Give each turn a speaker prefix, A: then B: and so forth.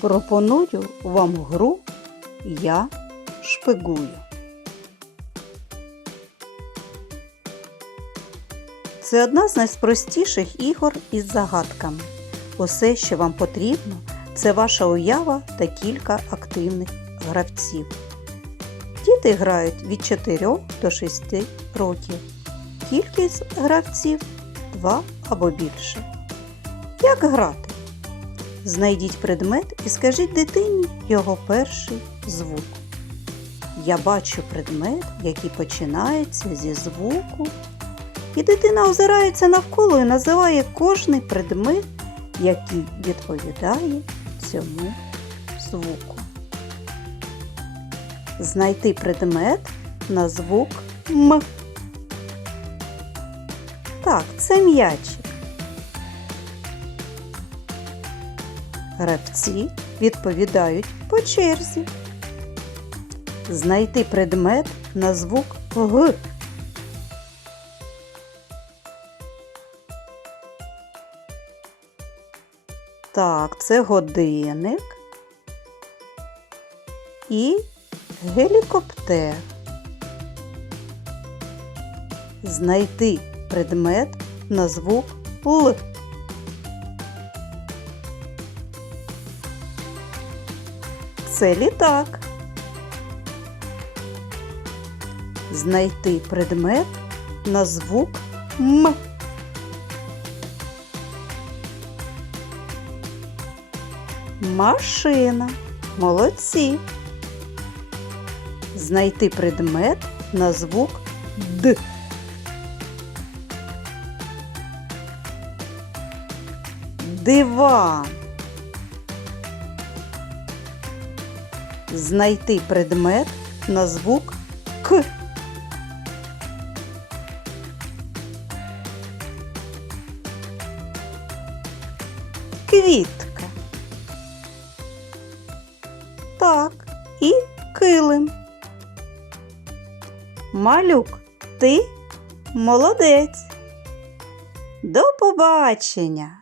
A: Пропоную вам гру Я шпигую. Це одна з найпростіших ігор із загадками. Усе, що вам потрібно, це ваша уява та кілька активних гравців. Діти грають від 4 до 6 років. Кількість гравців 2 або більше. Як грати? Знайдіть предмет і скажіть дитині його перший звук. Я бачу предмет, який починається зі звуку. І дитина озирається навколо і називає кожний предмет, який відповідає цьому звуку. Знайти предмет на звук М. Так, це м'ячик. Гравці відповідають по черзі. Знайти предмет на звук Г. Так, це годинник і гелікоптер. Знайти предмет на звук Л. Це літак. Знайти предмет на звук М. Машина. Молодці. Знайти предмет на звук Д. Диван. Знайти предмет на звук К. Квітка. Так, і килим. Малюк, ти молодець. До побачення!